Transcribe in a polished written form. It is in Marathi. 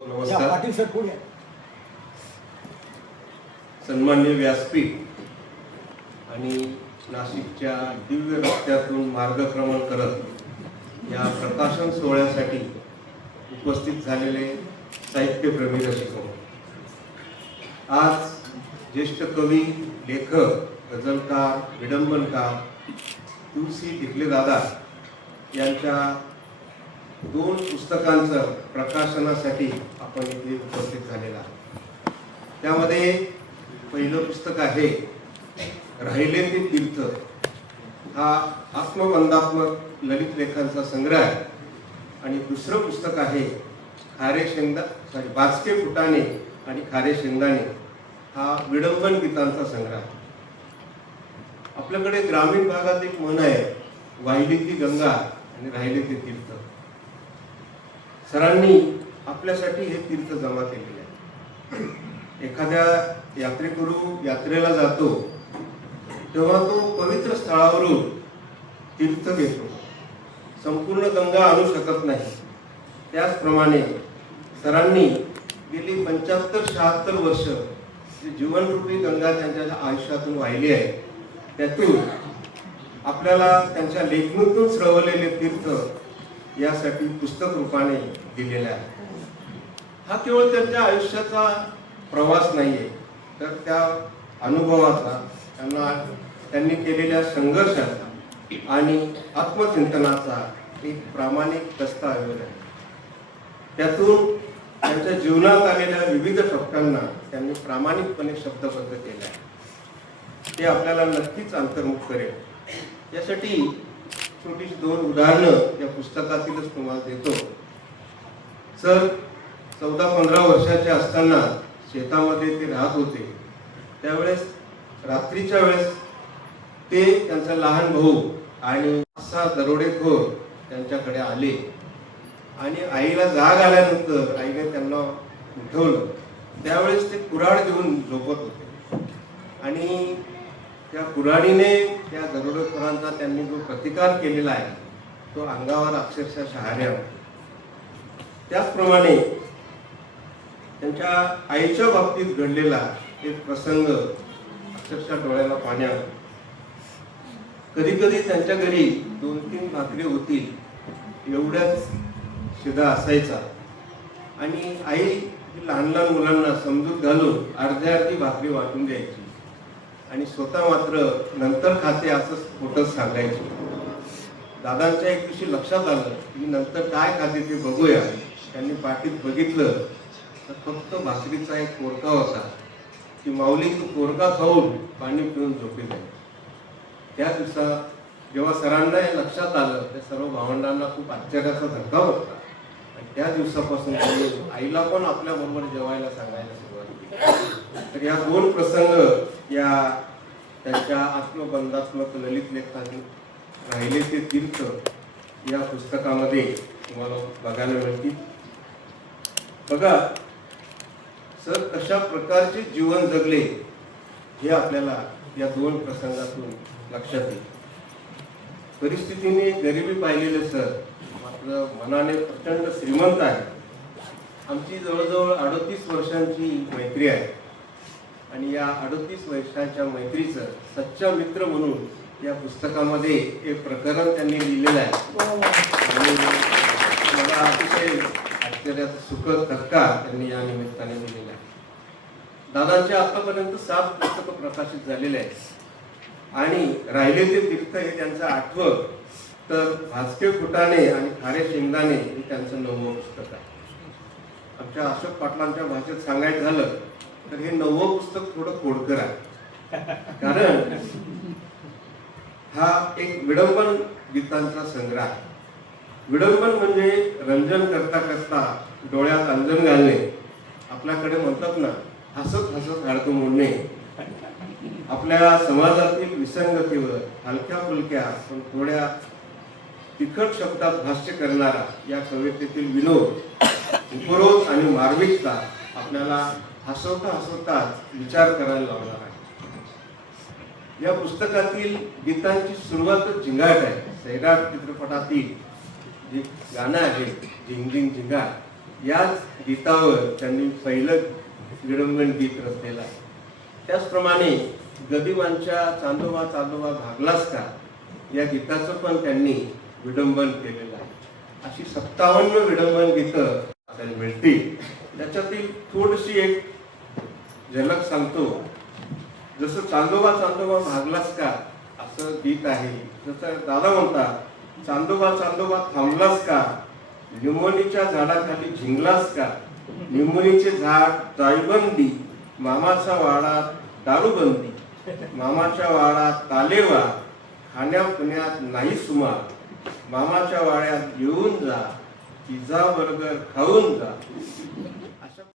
नमस्कार. पाटील सर पुढे सन्मान्य व्यासपीठ आणि नाशिकच्या दिव्य रस्त्यातून मार्गक्रमण करत या प्रकाशन सोहळ्यासाठी उपस्थित झालेले साहित्यप्रेमी रसिक, आज ज्येष्ठ कवी, लेखक, गझलकार, विडंबनकार तुलसी ढिकले दादा यांच्या 2 पुस्तकांचं प्रकाशनासाठी आपण इथे उपस्थित झालेला आहे. त्यामध्ये पहिलं पुस्तक आहे राहिले ते तीर्थ. हा आत्मबंधात्मक ललित लेखांचा संग्रह आहे. आणि दुसरं पुस्तक आहे बाचके फुटाणे आणि खारे शेंगदाणे. हा विडंबन गीतांचा संग्रह आहे. आपल्याकडे ग्रामीण भागात एक म्हण आहे, वाहिली ती गंगा आणि राहिले ते तीर्थ. सरांनी आपल्यासाठी हे तीर्थ जमा केलेले आहे. एखाद्या यात्रेकरू यात्रेला जातो तेव्हा तो पवित्र स्थळावरून तीर्थ घेतो. संपूर्ण गंगा आणू शकत नाही. त्याचप्रमाणे सरांनी गेली 75-76 वर्ष जी जीवनरूपी गंगा त्यांच्या आयुष्यातून वाहिली आहे, त्यातून आपल्याला त्यांच्या लेखणीतून स्रवलेले तीर्थ यासाठी पुस्तक रूपाने दिलेले आहे. हा केवळ त्यांच्या आयुष्याचा प्रवास नाहीये, तर त्या अनुभवाचा, त्यांनी केलेल्या संघर्षाचा आणि आत्मचिंतनाचा एक प्रामाणिक दस्तऐवज आहे. त्यातून त्यांच्या जीवनात आलेल्या विविध टप्प्यांना त्यांनी प्रामाणिकपणे शब्दबद्ध केले आहे. ते आपल्याला नक्कीच अंतर्मुख करेल. यासाठी छोटीशी 2 उदाहरणं या पुस्तकातीलच तुम्हाला देतो. सर 14-15 वर्षाचे असताना शेतामध्ये ते राहत होते. त्यावेळेस रात्रीच्या वेळेस ते, त्यांचा लहान भाऊ आणि 6 दरोडेखोर त्यांच्याकडे आले आणि आईला जाग आल्यानंतर आईने त्यांना उठवलं. त्यावेळेस ते कुऱ्हाड घेऊन झोपत होते आणि त्या कुऱ्हाडीने त्या दरोडेखोरांचा त्यांनी जो प्रतिकार केलेला आहे तो अंगावर अक्षरशः शहारे आला. त्याचप्रमाणे त्यांच्या आईच्या बाबतीत घडलेला एक प्रसंग अक्षरशः डोळ्याला पाणी आलं. कधी कधी त्यांच्या घरी 2-3 भाकरी होतील एवढ्याच शिदा असायचा आणि आई लहान लहान मुलांना समजूत घालून अर्धी भाकरी वाटून द्यायची आणि स्वतः मात्र नंतर खाते असं खोटं सांगायचे. दादांच्या एक दिवशी लक्षात आलं की नंतर काय खाते ते बघूया. त्यांनी पाठीत बघितलं तर फक्त भाकरीचा एक कोरका होता. ती माऊली तो कोरका खाऊन पाणी पिऊन झोपी जाईल. त्या दिवसा जेव्हा सरांना हे लक्षात आलं, त्या सर्व भावंडांना खूप आश्चर्याचा धक्का बसला आणि त्या दिवसापासून त्यांनी आईला पण आपल्या बरोबर जेवायला सांगायला सुरुवात केली. तर या 2 प्रसंग या त्यांच्या आत्मबंधात्मक ललित लेखातून राहिले ते तीर्थ या पुस्तकामध्ये तुम्हाला बघायला मिळतील. बघा सर कशा प्रकारचे जीवन जगले हे आपल्याला या 2 प्रसंगातून लक्षात येईल. परिस्थितीने गरिबी पाहिलेले सर मात्र मनाने प्रचंड श्रीमंत आहे. आमची जवळजवळ 38 वर्षांची मैत्री आहे आणि या 38 वर्षांच्या मैत्रीचं सच्चा मित्र म्हणून या पुस्तकामध्ये एक प्रकरण त्यांनी लिहिलेलं आहे आणि मला अतिशय आश्चर्याचा सुखद धक्का त्यांनी या निमित्ताने दिलेला आहे. दादांचे आतापर्यंत 7 पुस्तकं प्रकाशित झालेले आहेत आणि राहिले ते तीर्थ हे त्यांचं 8वं, तर भाचके फुटाणे आणि खारे शेंगदाणे हे त्यांचं 9वं पुस्तक आहे. आमच्या अशोक पाटलांच्या भाषेत सांगायचं झालं तर हे 9वं पुस्तक थोडं खोडकर आहे. कारण हा एक विडंबन गीतांचा संग्रह आहे. विडंबन म्हणजे रंजन करता करता डोळ्यात अंजन घालणे. आपल्याकडे म्हणतात ना, हसत हसत हाडकं मोडणे. आपल्या समाजातील विसंगतीवर हलक्या फुलक्या पण थोड्या तिखट शब्दात भाष्य करणारा या कवितेतील विनोद, उपरोध आणि मार्मिकता आपल्याला हसवता विचार करायला लावणार आहे. या पुस्तकातील गीतांची सुरुवातच झिंगाट आहे. सैराट चित्रपटातील जे गाणं आहे झिंग झिंग झिंगाट, याच गीतावर त्यांनी पहिलं विडंबन गीत रचलेलं आहे. त्याचप्रमाणे गदिमांच्या चांदोबा चांदोबा भागलास का या गीताचं पण त्यांनी विडंबन केलेलं आहे. अशी 57 विडंबन गीतं आपल्याला मिळतील. त्याच्यातील थोडीशी एक झलक सांगतो. जसं चांदोबा चांदोबा भागलास का असं गीत आहे, जसं दादा म्हणतात चांदोबा चांदोबा थांबलास का, लिंबोणीच्या झाडाखाली झिंगलास का, लिंबोणीचे झाड जाईबंदी, मामाचा वाडा दारूबंदी, मामाच्या वाड्यात तालेवा, खाण्यापिण्यात नाही सुमार, मामाच्या वाड्यात येऊन जा, पिझ्झा बर्गर खाऊन जा.